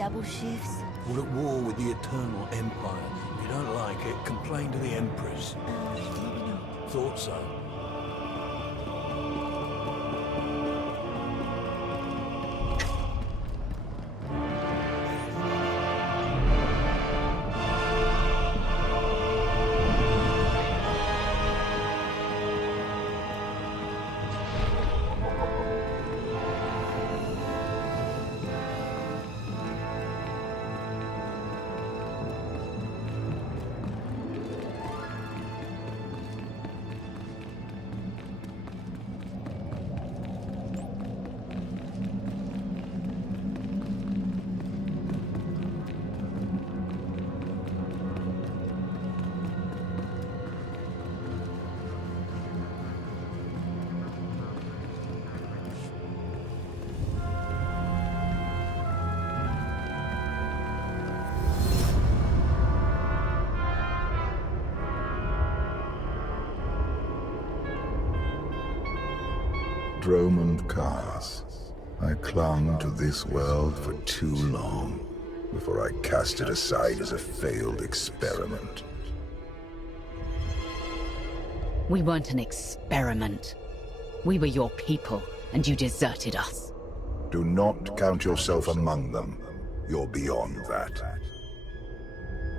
double shifts? We're at war with the Eternal Empire. If you don't like it, complain to the Empress. Maybe not. Thought so. Dromund Kaas. I clung to this world for too long before I cast it aside as a failed experiment. We weren't an experiment. We were your people, and you deserted us. Do not count yourself among them. You're beyond that.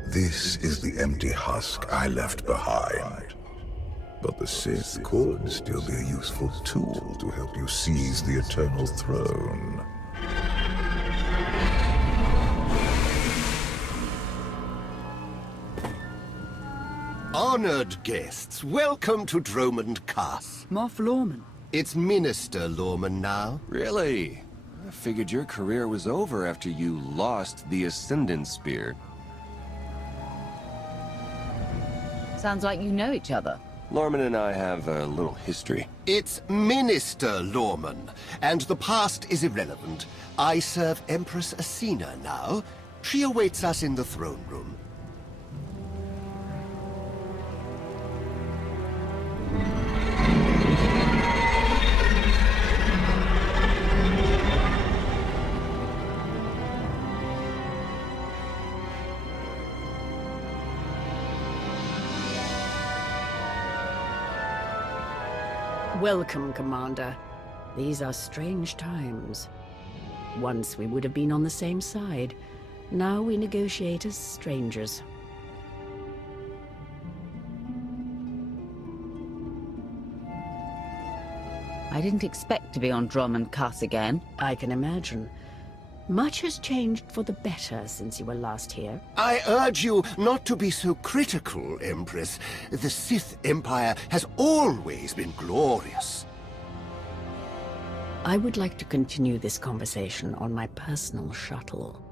This is the empty husk I left behind. But the Sith could still be a useful tool to help you seize the Eternal Throne. Honored guests, welcome to Dromund Kaas. Moff Lorman. It's Minister Lorman now. Really? I figured your career was over after you lost the Ascendant Spear. Sounds like you know each other. Lorman and I have a little history. It's Minister Lorman, and the past is irrelevant. I serve Empress Athena now. She awaits us in the throne room. Welcome, Commander. These are strange times. Once we would have been on the same side. Now we negotiate as strangers. I didn't expect to be on Dromund Kaas again. I can imagine. Much has changed for the better since you were last here. I urge you not to be so critical, Empress. The Sith Empire has always been glorious. I would like to continue this conversation on my personal shuttle.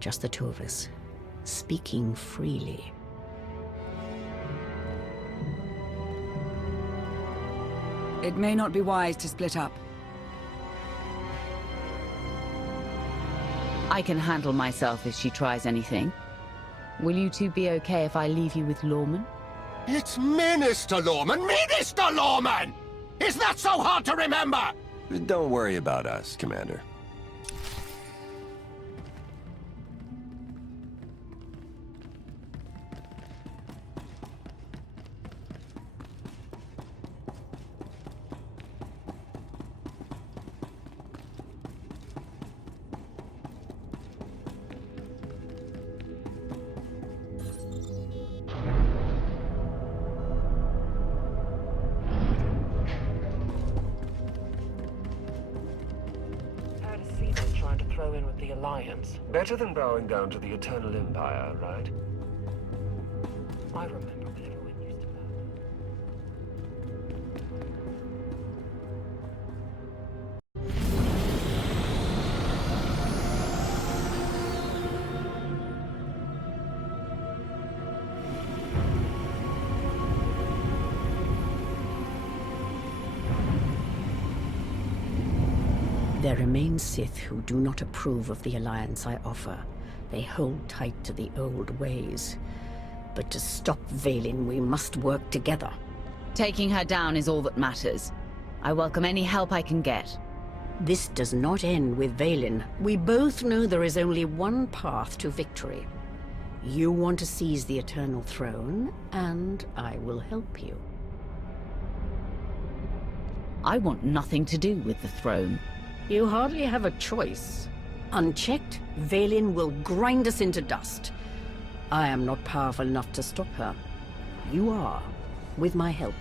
Just the two of us, speaking freely. It may not be wise to split up. I can handle myself if she tries anything. Will you two be okay if I leave you with Lorman? It's Minister Lorman! Minister Lorman! Is that so hard to remember? Don't worry about us, Commander. Trying to throw in with the Alliance. Better than bowing down to the Eternal Empire, right? I remember when everyone used to bow. There remain Sith who do not approve of the alliance I offer. They hold tight to the old ways. But to stop Vaylin, we must work together. Taking her down is all that matters. I welcome any help I can get. This does not end with Valen. We both know there is only one path to victory. You want to seize the Eternal Throne, and I will help you. I want nothing to do with the throne. You hardly have a choice. Unchecked, Valen will grind us into dust. I am not powerful enough to stop her. You are, with my help.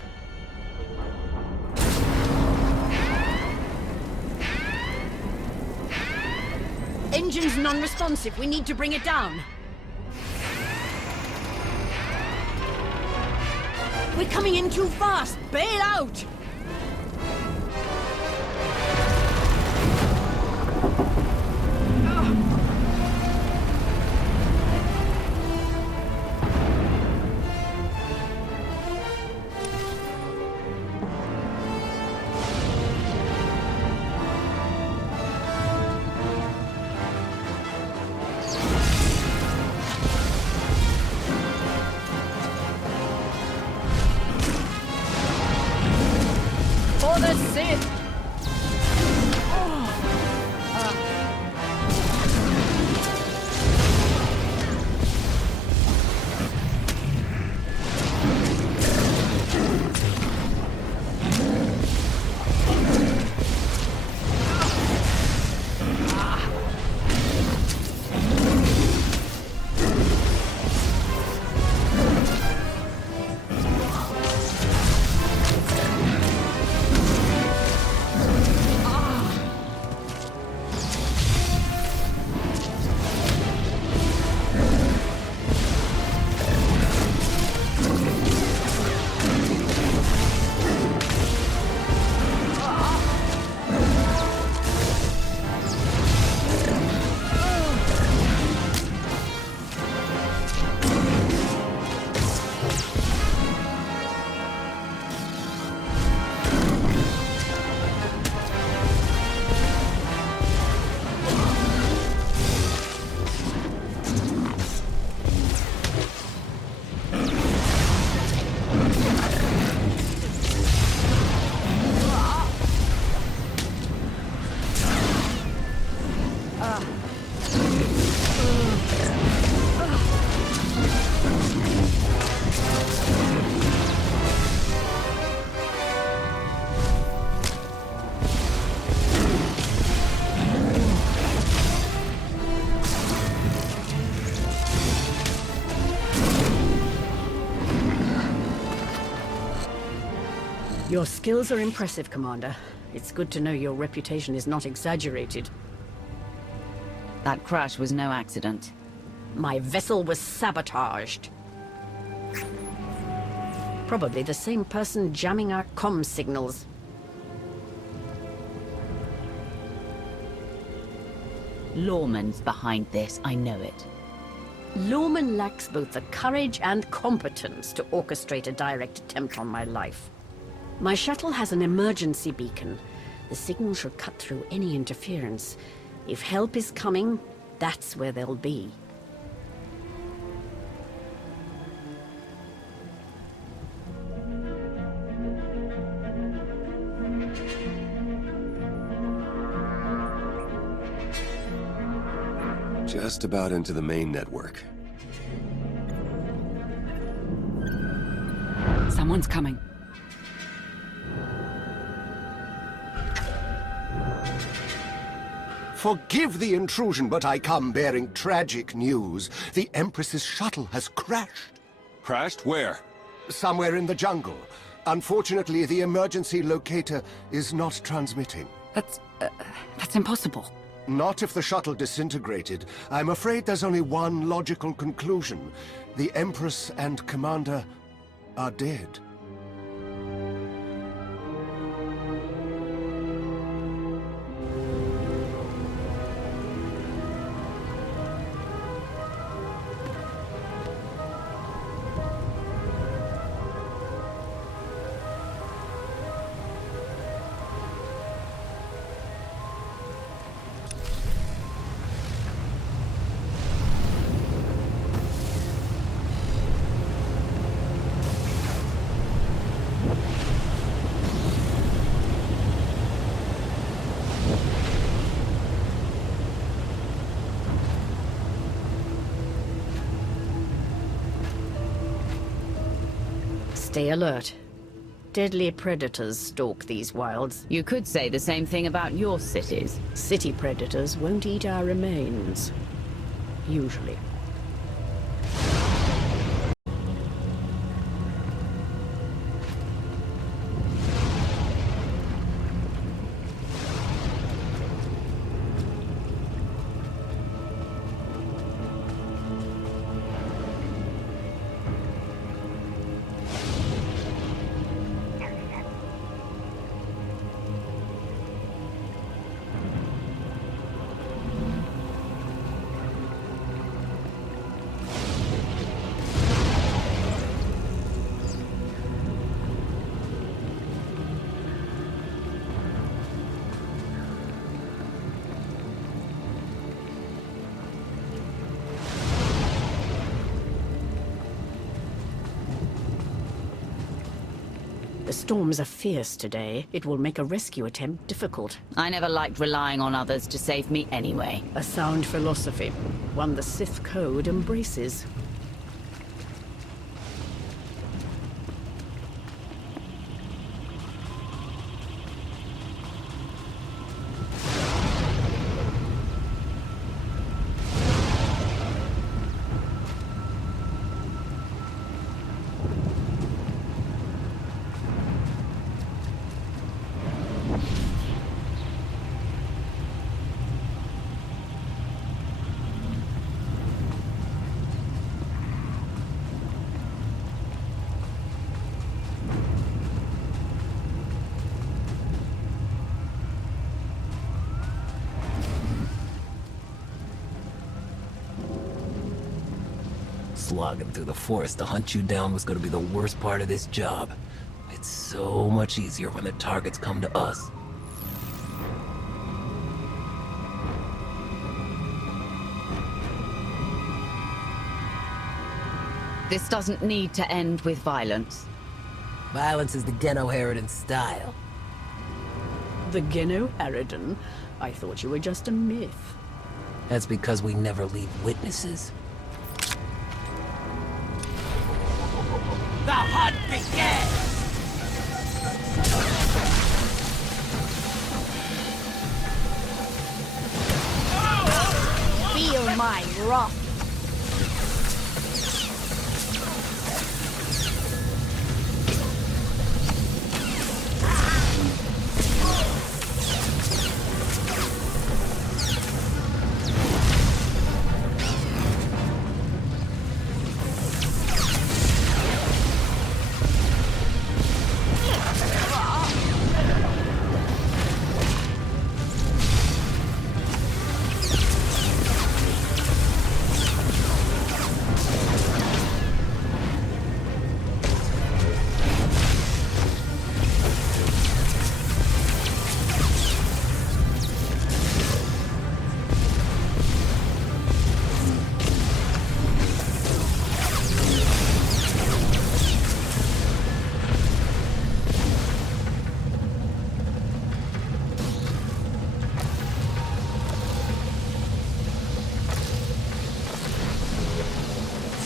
Engine's non-responsive. We need to bring it down. We're coming in too fast. Bail out! For the Sith! Your skills are impressive, Commander. It's good to know your reputation is not exaggerated. That crash was no accident. My vessel was sabotaged. Probably the same person jamming our comm signals. Lawman's behind this, I know it. Lawman lacks both the courage and competence to orchestrate a direct attempt on my life. My shuttle has an emergency beacon. The signal should cut through any interference. If help is coming, that's where they'll be. Just about into the main network. Someone's coming. Forgive the intrusion, but I come bearing tragic news. The Empress's shuttle has crashed. Crashed? Where? Somewhere in the jungle. Unfortunately, the emergency locator is not transmitting. That's impossible. Not if the shuttle disintegrated. I'm afraid there's only one logical conclusion. The Empress and Commander are dead. Stay alert. Deadly predators stalk these wilds. You could say the same thing about your cities. City predators won't eat our remains. Usually. The storms are fierce today. It will make a rescue attempt difficult. I never liked relying on others to save me anyway. A sound philosophy, one the Sith code embraces. Slogging through the forest to hunt you down was gonna be the worst part of this job. It's so much easier when the targets come to us. This doesn't need to end with violence. Violence is the Geno Harridan style. The Geno Harridan? I thought you were just a myth. That's because we never leave witnesses. The hunt begins! Feel my wrath.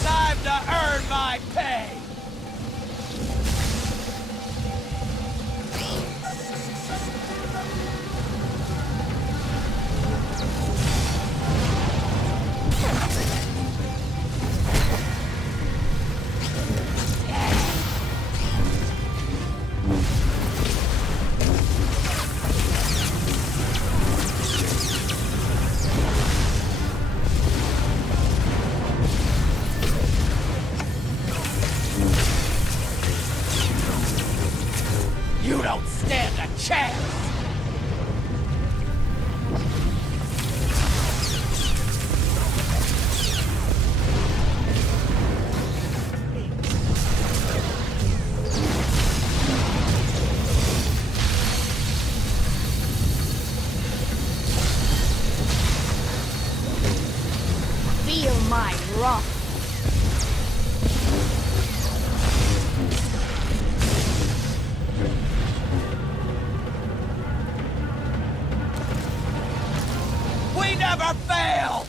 Time to earn my pay! You don't stand a chance! Feel my wrath. We never fail!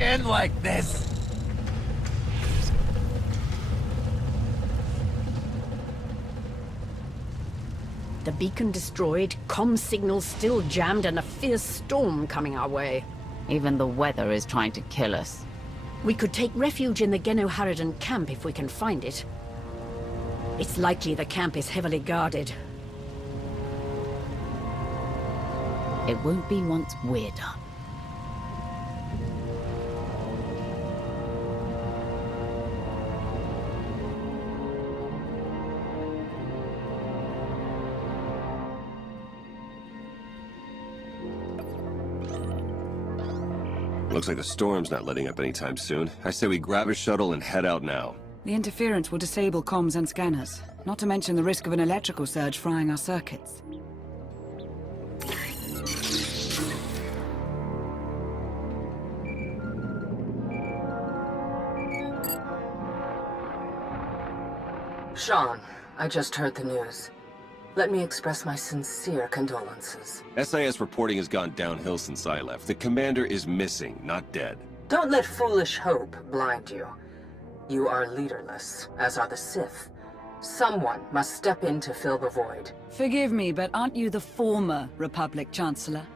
end like this. The beacon destroyed, comm signals still jammed, and a fierce storm coming our way. Even the weather is trying to kill us. We could take refuge in the Genoharadan camp if we can find it. It's likely the camp is heavily guarded. It won't be once we're done. Looks like the storm's not letting up anytime soon. I say we grab a shuttle and head out now. The interference will disable comms and scanners, not to mention the risk of an electrical surge frying our circuits. Sean, I just heard the news. Let me express my sincere condolences. SIS reporting has gone downhill since I left. The commander is missing, not dead. Don't let foolish hope blind you. You are leaderless, as are the Sith. Someone must step in to fill the void. Forgive me, but aren't you the former Republic Chancellor?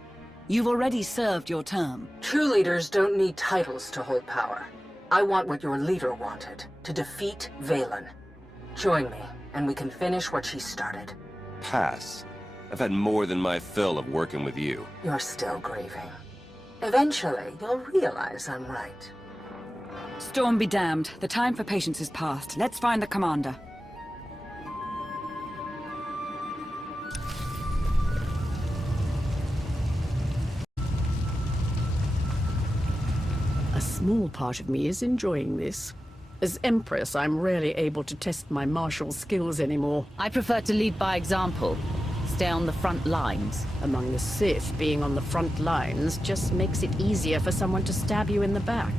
You've already served your term. True leaders don't need titles to hold power. I want what your leader wanted, to defeat Valen. Join me, and we can finish what she started. Pass. I've had more than my fill of working with you. You're still grieving. Eventually, you'll realize I'm right. Storm be damned. The time for patience is past. Let's find the commander. A small part of me is enjoying this. As Empress, I'm rarely able to test my martial skills anymore. I prefer to lead by example. Stay on the front lines. Among the Sith, being on the front lines just makes it easier for someone to stab you in the back.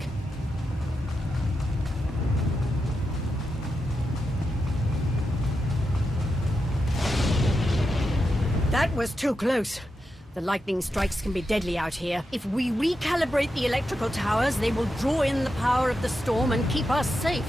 That was too close. The lightning strikes can be deadly out here. If we recalibrate the electrical towers, they will draw in the power of the storm and keep us safe.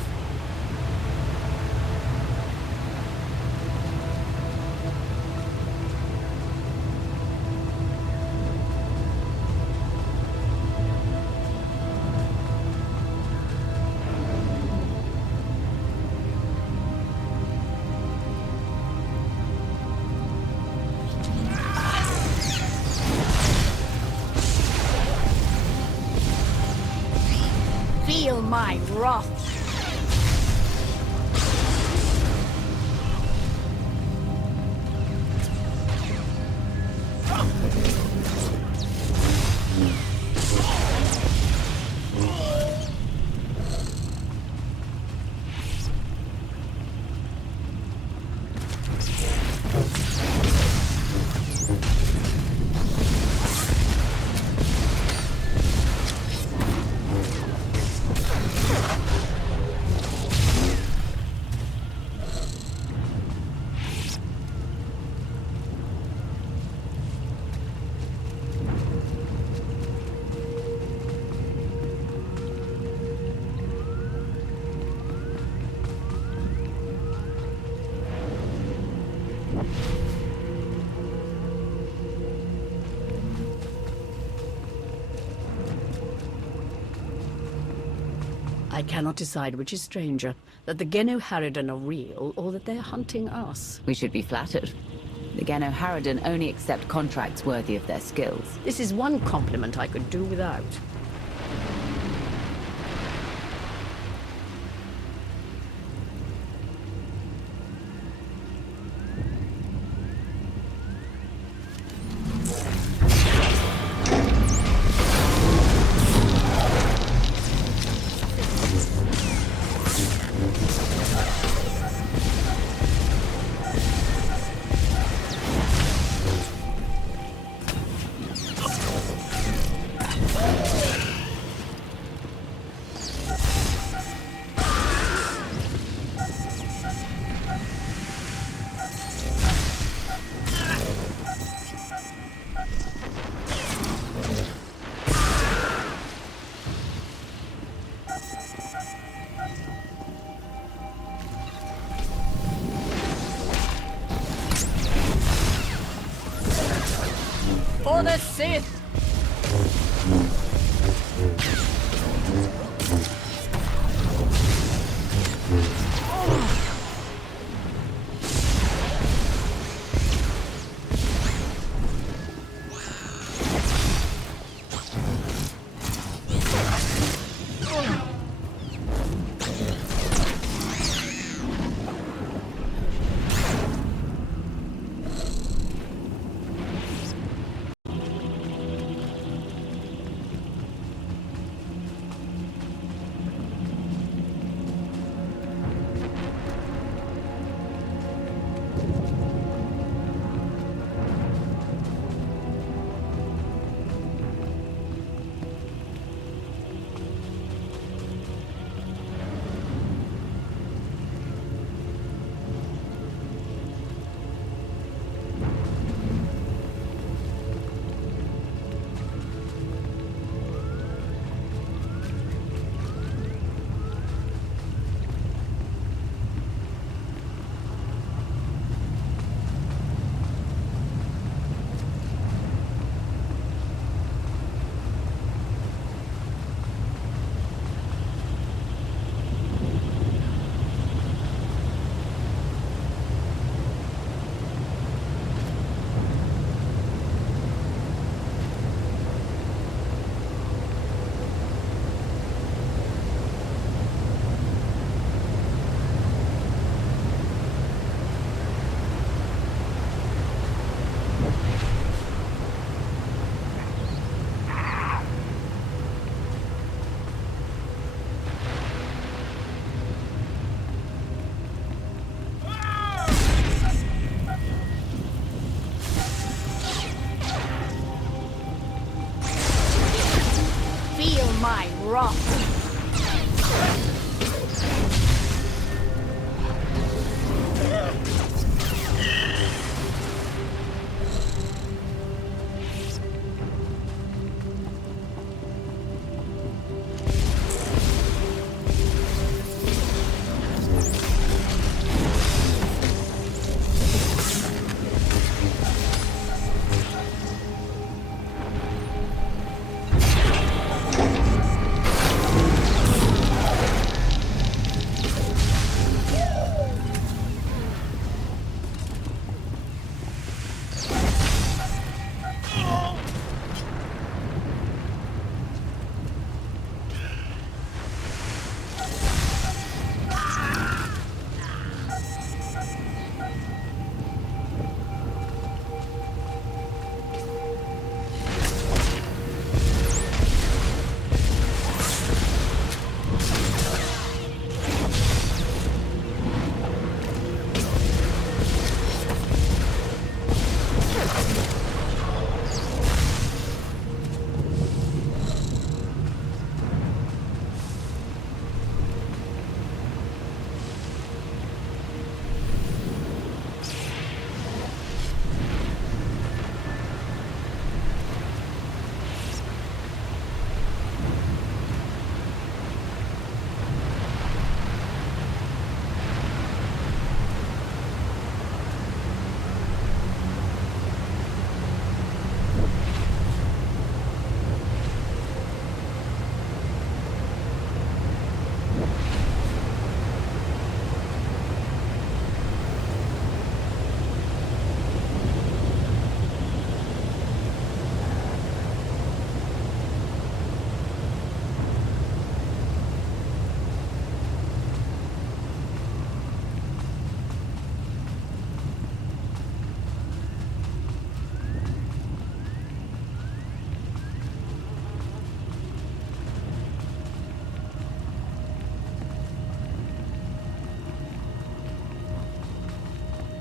Feel my wrath. I cannot decide which is stranger, that the Genoharadan are real, or that they're hunting us. We should be flattered. The Genoharadan only accept contracts worthy of their skills. This is one compliment I could do without. For the Sith! Feel my wrath!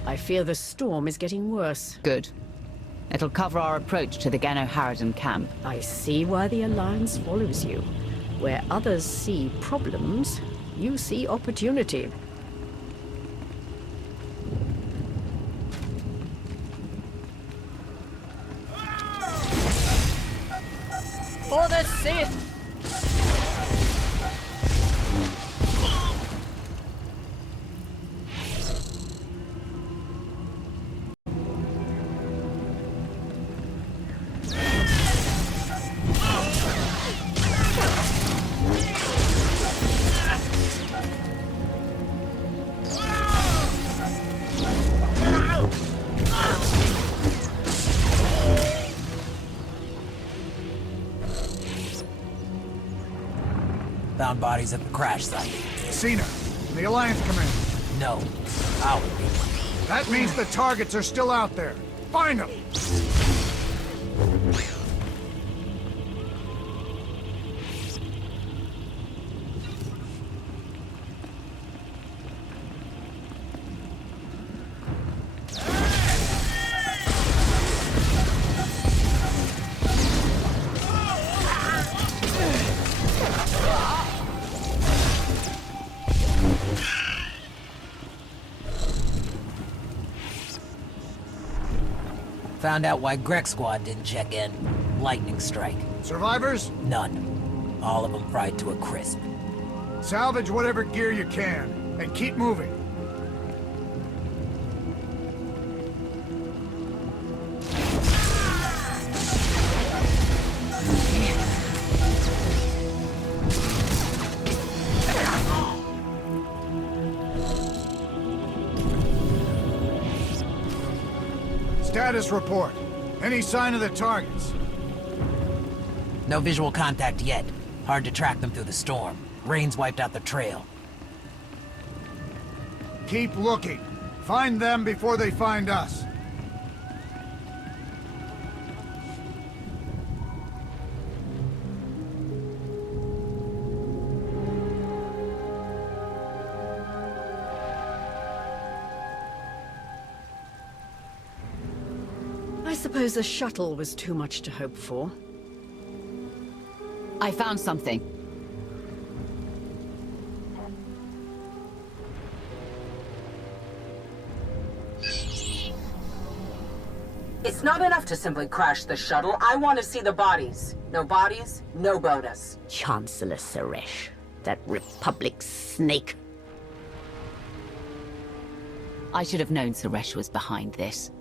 I fear the storm is getting worse. Good. It'll cover our approach to the Gano-Harridan camp. I see why the Alliance follows you. Where others see problems, you see opportunity. For the Sith! found bodies at the crash site. Athena, the Alliance Commander. No, our people. That means the targets are still out there. Find them! Found out why Greg Squad didn't check in. Lightning strike. Survivors? None. All of them fried to a crisp. Salvage whatever gear you can, and keep moving. Status report. Any sign of the targets? No visual contact yet. Hard to track them through the storm. Rain's wiped out the trail. Keep looking. Find them before they find us. I suppose a shuttle was too much to hope for. I found something. It's not enough to simply crash the shuttle. I want to see the bodies. No bodies, no bonus. Chancellor Suresh, that Republic snake. I should have known Suresh was behind this.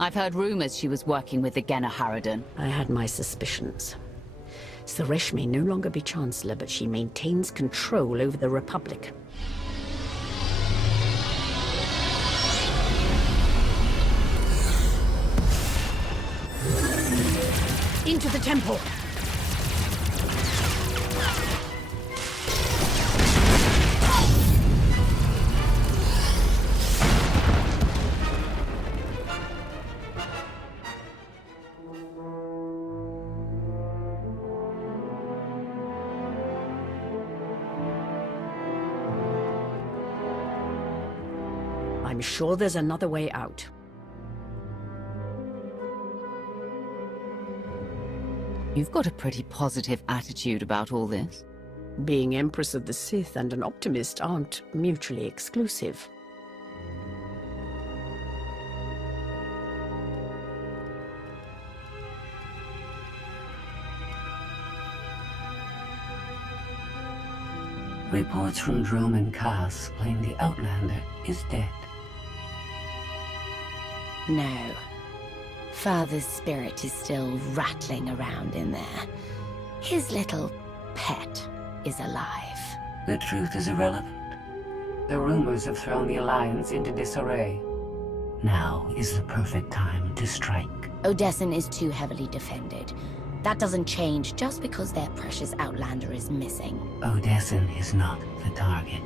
I've heard rumors she was working with the Genna Harridan. I had my suspicions. Suresh may no longer be Chancellor, but she maintains control over the Republic. Into the temple! I'm sure there's another way out. You've got a pretty positive attitude about all this. Being Empress of the Sith and an optimist aren't mutually exclusive. Reports from Drome and Cass claim the Outlander is dead. No. Father's spirit is still rattling around in there. His little pet is alive. The truth is irrelevant. The rumors have thrown the Alliance into disarray. Now is the perfect time to strike. Odessen is too heavily defended. That doesn't change just because their precious Outlander is missing. Odessen is not the target.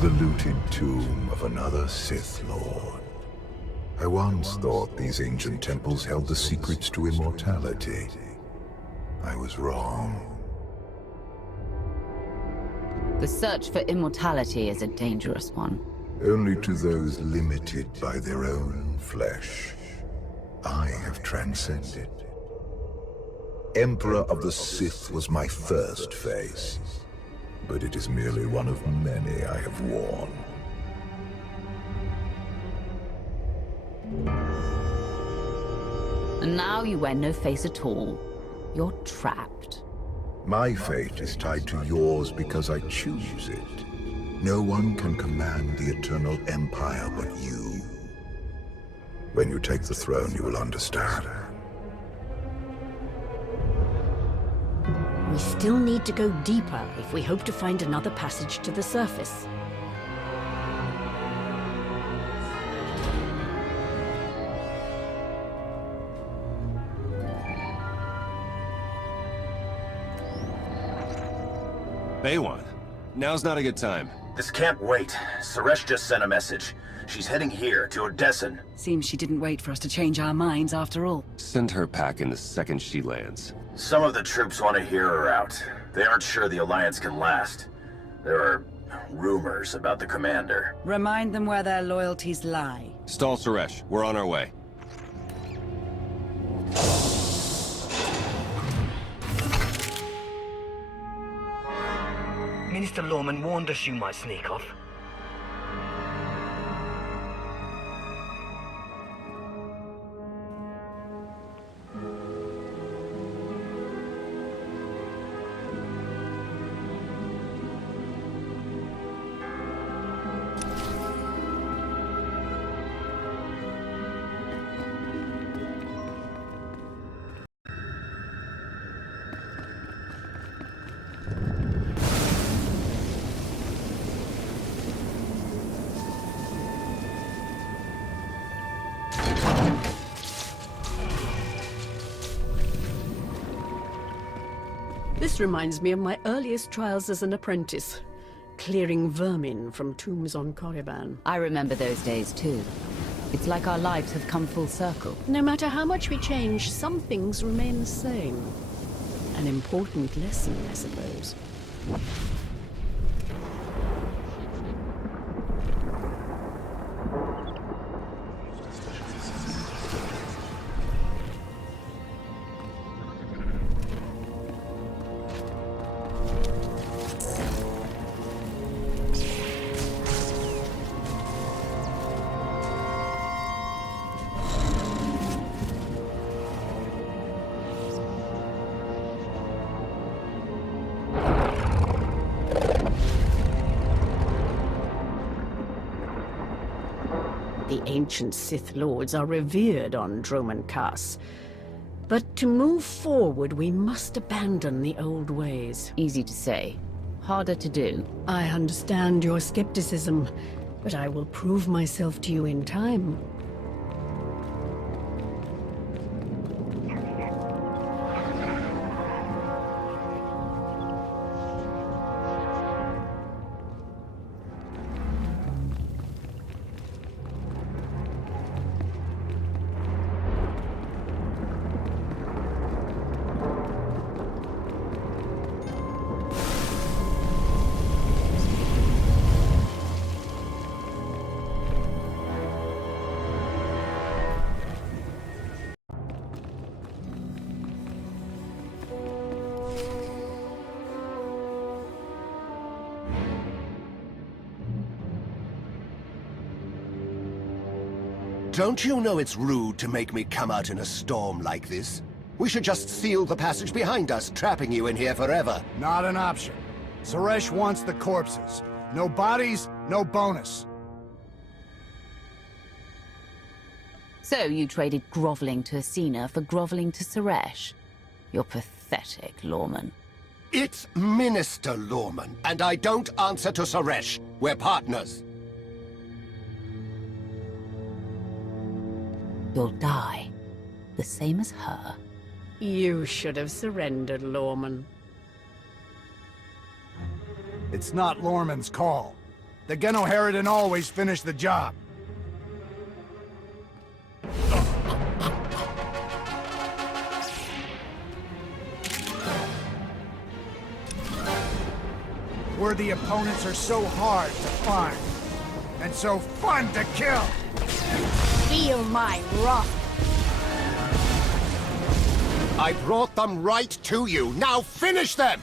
The looted tomb of another Sith Lord. I once thought these ancient temples held the secrets to immortality. I was wrong. The search for immortality is a dangerous one. Only to those limited by their own flesh. I have transcended. Emperor of the Sith was my first face, but it is merely one of many I have worn. And now you wear no face at all. You're trapped. My fate is tied to yours because I choose it. No one can command the Eternal Empire but you. When you take the throne, you will understand. We still need to go deeper if we hope to find another passage to the surface. Baywan, now's not a good time. This can't wait. Suresh just sent a message. She's heading here, to Odessen. Seems she didn't wait for us to change our minds after all. Send her packing the second she lands. Some of the troops want to hear her out. They aren't sure the Alliance can last. There are rumors about the commander. Remind them where their loyalties lie. Stall Suresh, we're on our way. Minister Lorman warned us you might sneak off. This reminds me of my earliest trials as an apprentice, clearing vermin from tombs on Korriban. I remember those days too. It's like our lives have come full circle. No matter how much we change, some things remain the same. An important lesson, I suppose. The ancient Sith Lords are revered on Droman Kaas. But to move forward, we must abandon the old ways. Easy to say, harder to do. I understand your skepticism, but I will prove myself to you in time. Don't you know it's rude to make me come out in a storm like this? We should just seal the passage behind us, trapping you in here forever. Not an option. Suresh wants the corpses. No bodies, no bonus. So you traded groveling to Athena for groveling to Suresh? You're pathetic, Lorman. It's Minister Lorman, and I don't answer to Suresh. We're partners. You'll die. The same as her. You should have surrendered, Lorman. It's not Lorman's call. The Genoharadin always finish the job. Worthy opponents are so hard to find, and so fun to kill! Feel my wrath! I brought them right to you. Now finish them!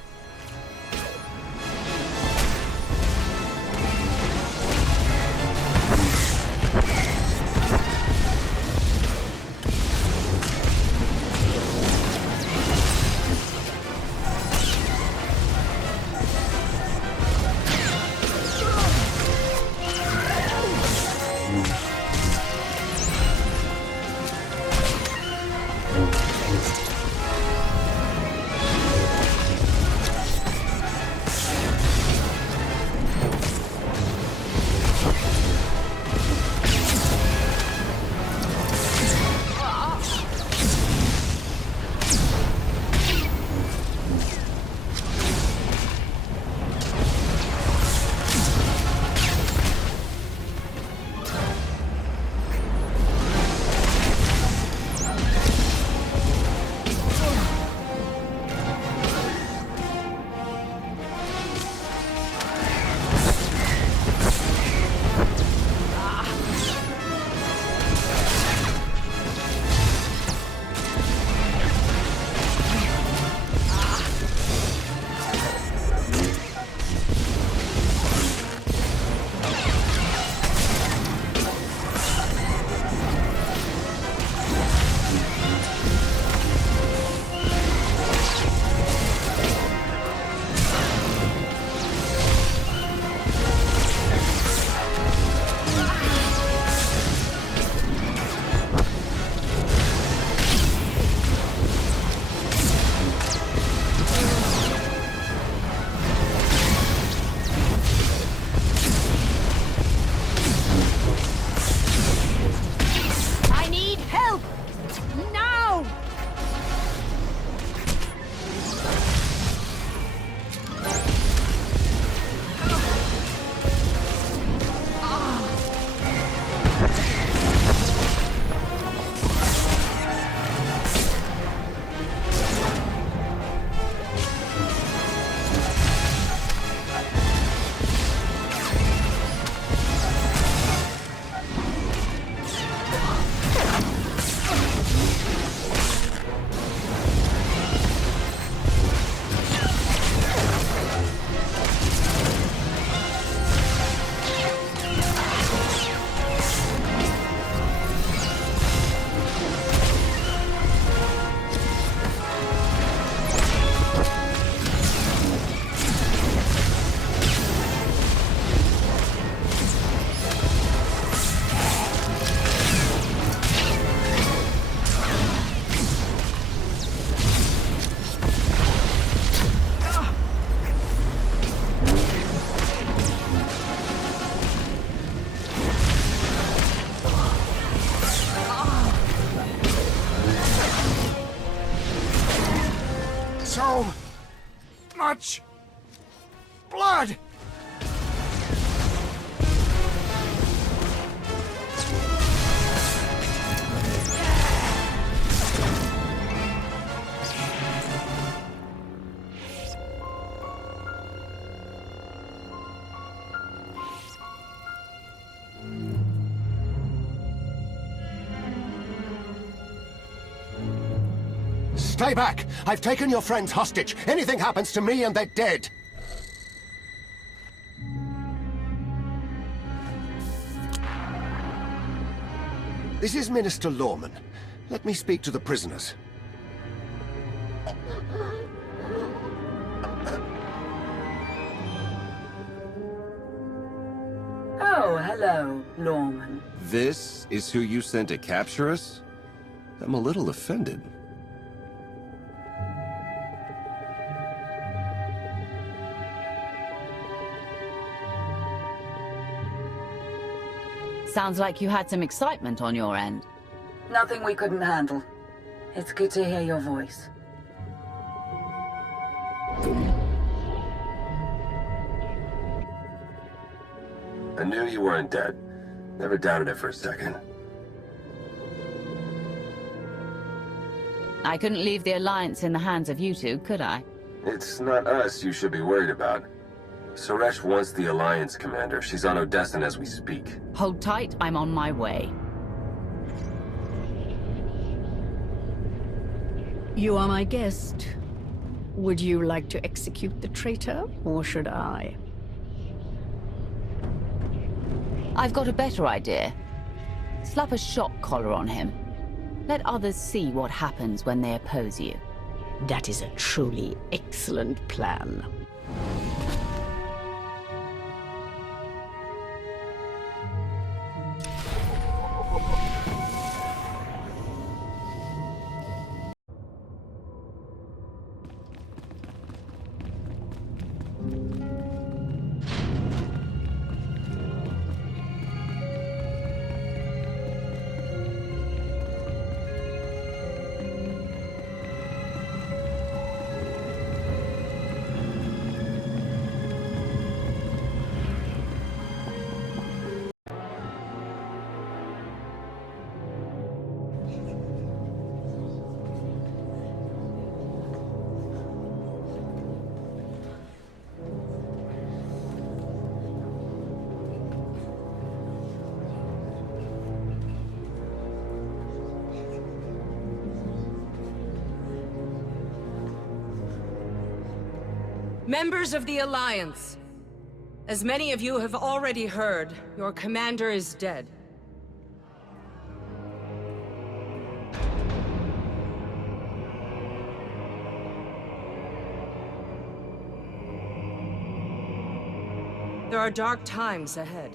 much blood! Stay back! I've taken your friends hostage. Anything happens to me and they're dead. This is Minister Lawman. Let me speak to the prisoners. Oh, hello, Lawman. This is who you sent to capture us? I'm a little offended. Sounds like you had some excitement on your end. Nothing we couldn't handle. It's good to hear your voice. I knew you weren't dead. Never doubted it for a second. I couldn't leave the Alliance in the hands of you two, could I? It's not us you should be worried about. Suresh wants the Alliance, Commander. She's on Odessan as we speak. Hold tight, I'm on my way. You are my guest. Would you like to execute the traitor, or should I? I've got a better idea. Slap a shock collar on him. Let others see what happens when they oppose you. That is a truly excellent plan. Members of the Alliance, as many of you have already heard, your commander is dead. There are dark times ahead.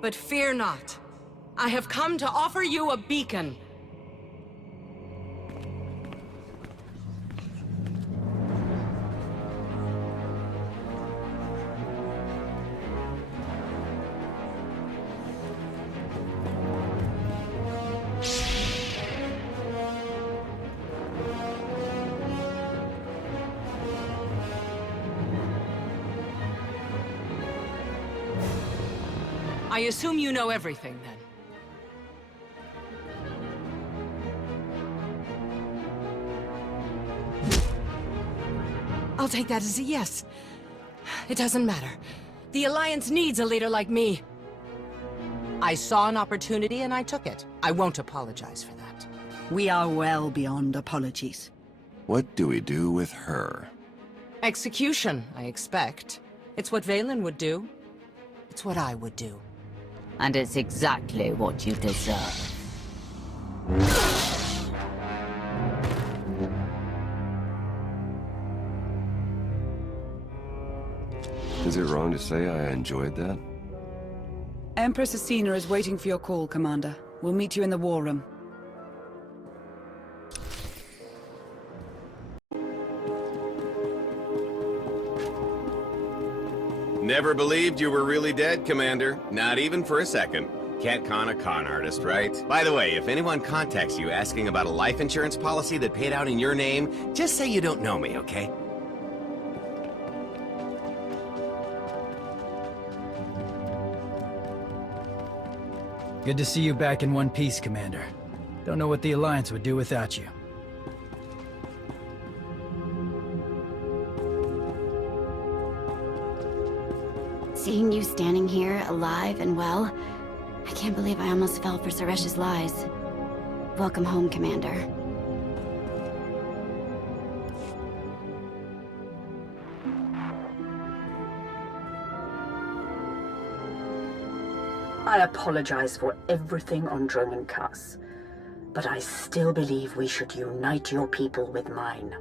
But fear not. I have come to offer you a beacon. I assume you know everything, then. I'll take that as a yes. It doesn't matter. The Alliance needs a leader like me. I saw an opportunity and I took it. I won't apologize for that. We are well beyond apologies. What do we do with her? Execution, I expect. It's what Valen would do. It's what I would do. And it's exactly what you deserve. Is it wrong to say I enjoyed that? Empress Athena is waiting for your call, Commander. We'll meet you in the war room. Never believed you were really dead, Commander. Not even for a second. Can't con a con artist, right? By the way, if anyone contacts you asking about a life insurance policy that paid out in your name, just say you don't know me, okay? Good to see you back in one piece, Commander. Don't know what the Alliance would do without you. Seeing you standing here, alive and well, I can't believe I almost fell for Suresh's lies. Welcome home, Commander. I apologize for everything on Droman Kaas, but I still believe we should unite your people with mine.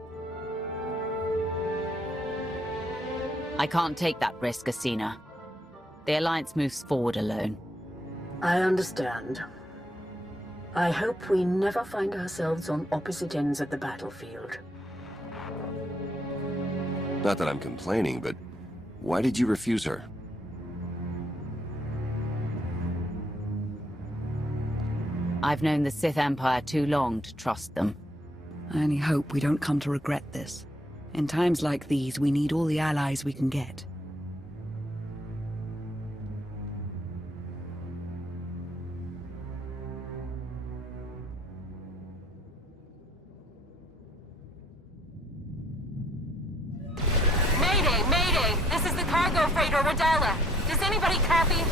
I can't take that risk, Athena. The Alliance moves forward alone. I understand. I hope we never find ourselves on opposite ends of the battlefield. Not that I'm complaining, but why did you refuse her? I've known the Sith Empire too long to trust them. I only hope we don't come to regret this. In times like these, we need all the allies we can get. Mayday! Mayday! This is the cargo freighter Radala. Does anybody copy?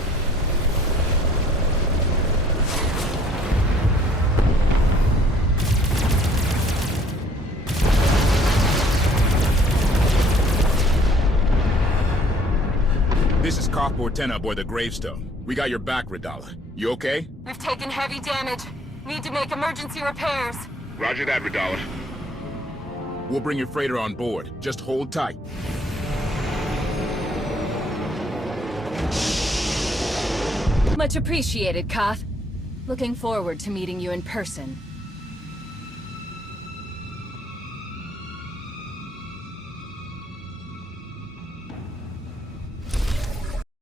This is Cockboard 10 aboard the Gravestone. We got your back, Radala. You okay? We've taken heavy damage. Need to make emergency repairs. Roger that, Radala. We'll bring your freighter on board. Just hold tight. Much appreciated, Koth. Looking forward to meeting you in person.